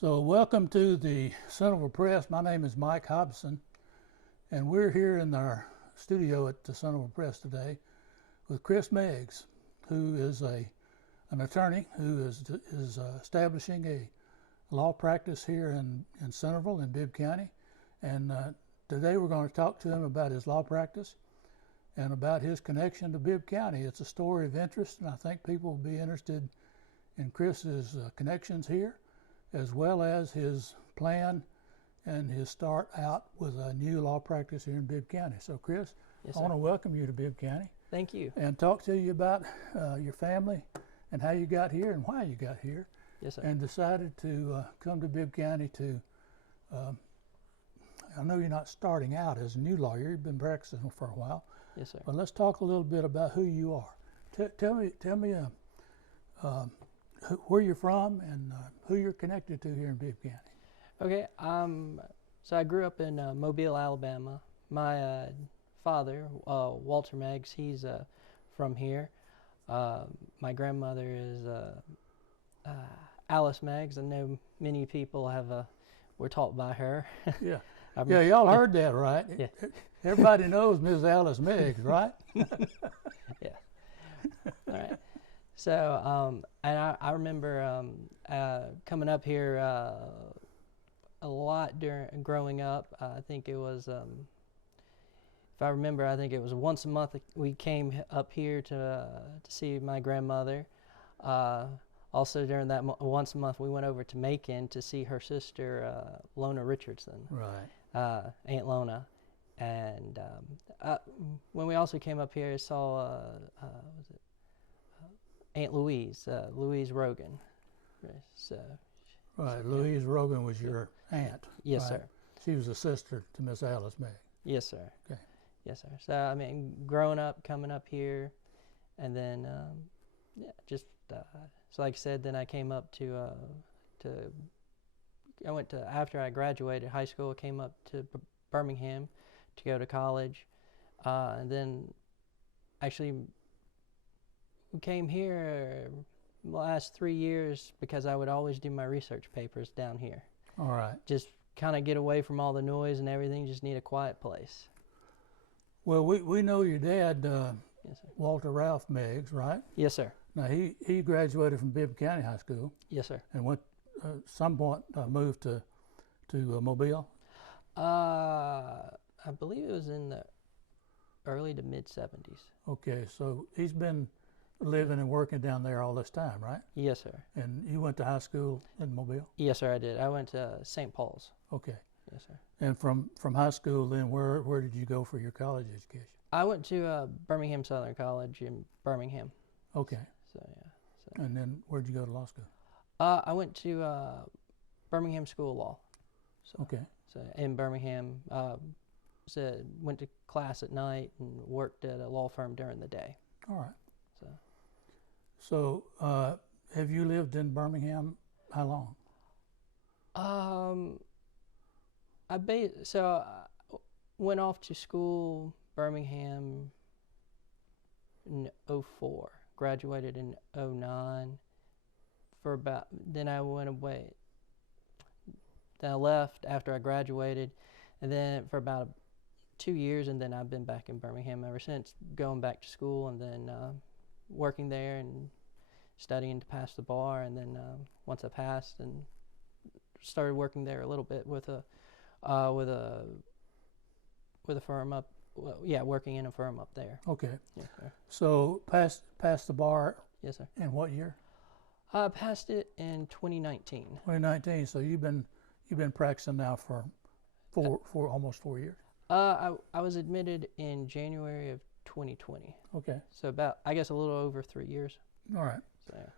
So welcome to the Centreville Press. My name is Mike Hobson, and we're here in our studio at the Centreville Press today with Chris Meigs, who is an attorney who is establishing a law practice here in Centreville in Bibb County. And today we're going to talk to him about his law practice and about his connection to Bibb County. It's a story of interest, and I think people will be interested in Chris's connections here, as well as his plan and his start out with a new law practice here in Bibb County. So Chris, Yes, I want to welcome you to Bibb County. Thank you. And talk to you about your family and how you got here and why you got here. Yes, sir. And decided to come to Bibb County to, I know you're not starting out as a new lawyer, you've been practicing for a while. Yes, sir. But let's talk a little bit about who you are. Tell me where you're from and who you're connected to here in Bibb County. Okay. So I grew up in Mobile, Alabama. My father, Walter Meigs, he's from here. My grandmother is Alice Meigs. I know many people were taught by her. Yeah. Yeah, y'all heard that, right? Yeah. Everybody knows Ms. Alice Meigs, right? Yeah. All right. So, and I remember coming up here a lot during growing up. I think it was, if I remember, I think it was once a month we came up here to see my grandmother. Also, during that once a month, we went over to Macon to see her sister, Lona Richardson. Right. Aunt Lona. And when we also came up here, I saw, was it Aunt Louise, Louise Rogan. So, Right, Louise Rogan was your aunt. Yes, right? sir. She was a sister to Miss Alice Meigs. Yes, sir. Okay. Yes, sir. So, I mean, growing up, coming up here, and then, yeah, just, so like I said, then I came up I went to, after I graduated high school, I came up to Birmingham to go to college, and then actually we came here the last 3 years because I would always do my research papers down here. All right. Just kind of get away from all the noise and everything, just need a quiet place. Well, we know your dad, Yes, sir. Walter Ralph Meigs, right? Yes, sir. Now, he graduated from Bibb County High School Yes, sir. and went, some point, moved to Mobile. I believe it was in the early to mid 70s. Okay, so he's been living and working down there all this time, right? Yes, sir. And you went to high school in Mobile? Yes, sir, I did. I went to St. Paul's. Okay. Yes, sir. And from high school, then where did you go for your college education? I went to Birmingham Southern College in Birmingham. Okay. So, yeah. So. And then where'd you go to law school? I went to Birmingham School of Law. So, Okay. So in Birmingham, went to class at night and worked at a law firm during the day. All right. So, So have you lived in Birmingham how long? I went off to school Birmingham in 04, graduated in 09. Then I went away. Then I left after I graduated, and then for about 2 years, and then I've been back in Birmingham ever since, going back to school and then working there and studying to pass the bar. And then once I passed, and started working there a little bit with a firm up. Well, yeah, working in a firm up there. Okay. Yes, sir. So passed the bar Yes, sir. in what year? I passed it in 2019. 2019. So you've been practicing now for almost 4 years. I was admitted in January of 2020. Okay. So about, I guess, a little over 3 years. All right. So, yeah.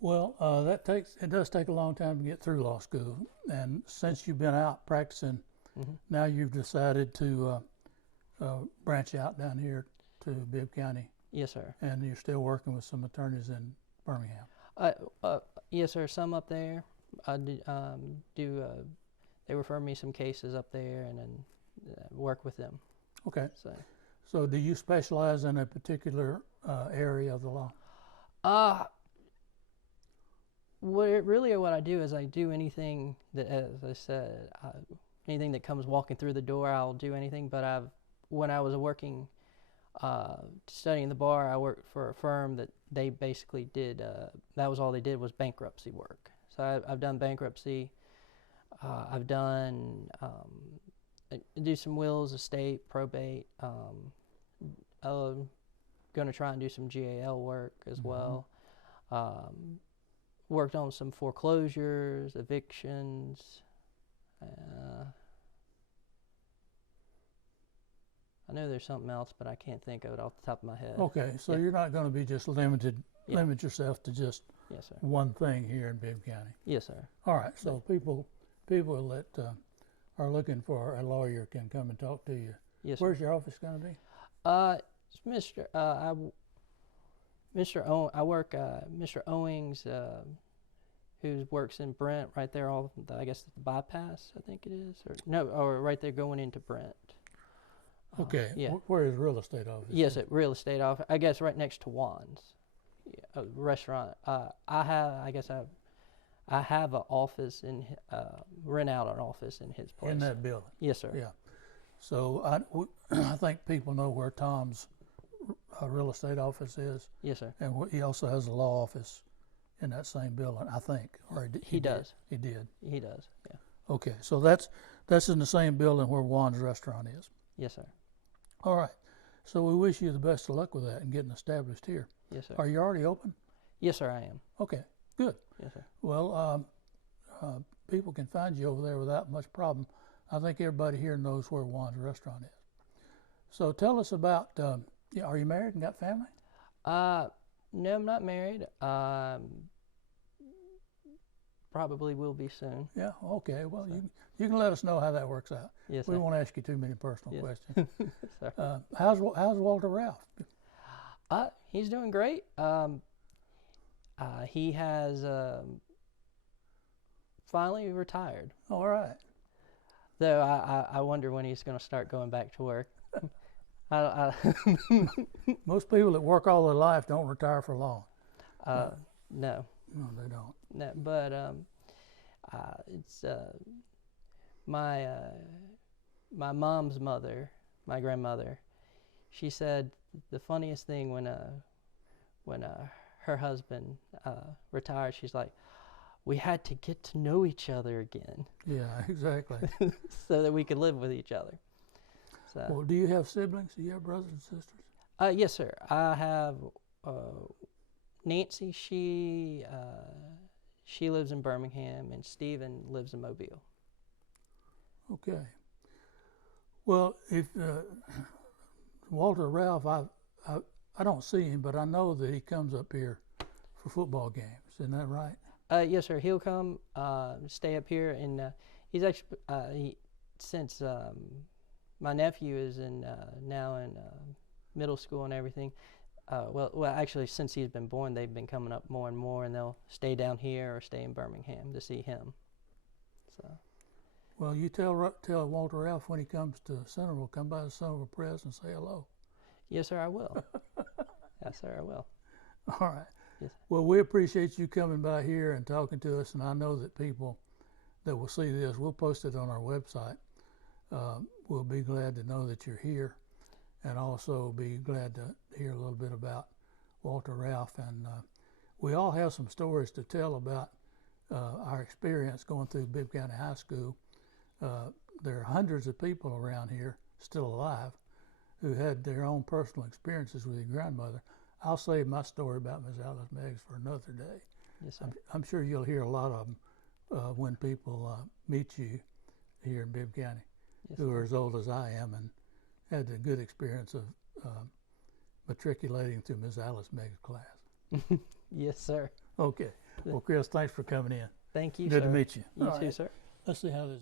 Well, it does take a long time to get through law school, and since you've been out practicing, Mm-hmm. now you've decided to branch out down here to Bibb County, Yes, sir. and you're still working with some attorneys in Birmingham. Yes, sir. Some up there. I they refer me some cases up there, and then work with them. Okay. So, do you specialize in a particular area of the law? What I do is I do anything that, as I said, anything that comes walking through the door, I'll do anything. But when I was working, studying the bar, I worked for a firm that they basically did, that was all they did was bankruptcy work. So I've done bankruptcy. I've done, I do some wills, estate, probate. I'm going to try and do some GAL work as well. Worked on some foreclosures, evictions. I know there's something else, but I can't think of it off the top of my head. Okay, so you're not going to be just limit yourself to just Yes, sir. one thing here in Bibb County. Yes, sir. All right, so people that are looking for a lawyer can come and talk to you. Yes, sir. Where's your office going to be? It's Mr. Owings, who works in Brent, right there. I guess the bypass, I think it is, or right there going into Brent. Okay. Yeah. Where is real estate office? Yes, at real estate office. I guess right next to Juan's, restaurant. I have an office rent out an office in his place. In that building. Yes, sir. Yeah. So I think people know where Tom's real estate office is. Yes, sir. And he also has a law office in that same building, I think. Or He does. He did. He does. Yeah. Okay, so that's in the same building where Juan's restaurant is. Yes, sir. All right. So we wish you the best of luck with that and getting established here. Yes, sir. Are you already open? Yes, sir. I am. Okay, good. Yes, sir. Well, people can find you over there without much problem. I think everybody here knows where Juan's restaurant is. So tell us about, are you married and got family? No, I'm not married. Probably will be soon. Yeah, okay. Well, you can let us know how that works out. Yes, we sir. won't ask you too many personal questions. Sorry. How's Walter Ralph? He's doing great. He has finally retired. All right. Though I wonder when he's going to start going back to work. Most people that work all their life don't retire for long. No. No, they don't. No, but it's my mom's mother, my grandmother. She said the funniest thing when her husband retired, she's like, we had to get to know each other again. Yeah, exactly. So that we could live with each other. So. Well, do you have siblings? Do you have brothers and sisters? Yes, sir. I have Nancy. She lives in Birmingham, and Stephen lives in Mobile. Okay. Well, if Walter Ralph, I don't see him, but I know that he comes up here for football games. Isn't that right? Yes, sir. He'll come stay up here, and he's actually since my nephew is now in middle school and everything. Well, actually, since he's been born, they've been coming up more and more, and they'll stay down here or stay in Birmingham to see him. So. Well, you tell Walter Ralph when he comes to Centreville, come by the Centreville Press and say hello. Yes, sir, I will. Yes, sir, I will. All right. Yes. Well, we appreciate you coming by here and talking to us, and I know that people that will see this, we'll post it on our website. We'll be glad to know that you're here, and also be glad to hear a little bit about Walter Ralph. And we all have some stories to tell about our experience going through Bibb County High School. There are hundreds of people around here still alive who had their own personal experiences with your grandmother. I'll save my story about Ms. Alice Meigs for another day. Yes, sir. I'm sure you'll hear a lot of them when people meet you here in Bibb County, Yes, who sir. are as old as I am and had the good experience of matriculating through Ms. Alice Meigs' class. Yes, sir. Okay. Well, Chris, thanks for coming in. Thank you, Good sir. to meet you. You All too, right. sir. Let's see how this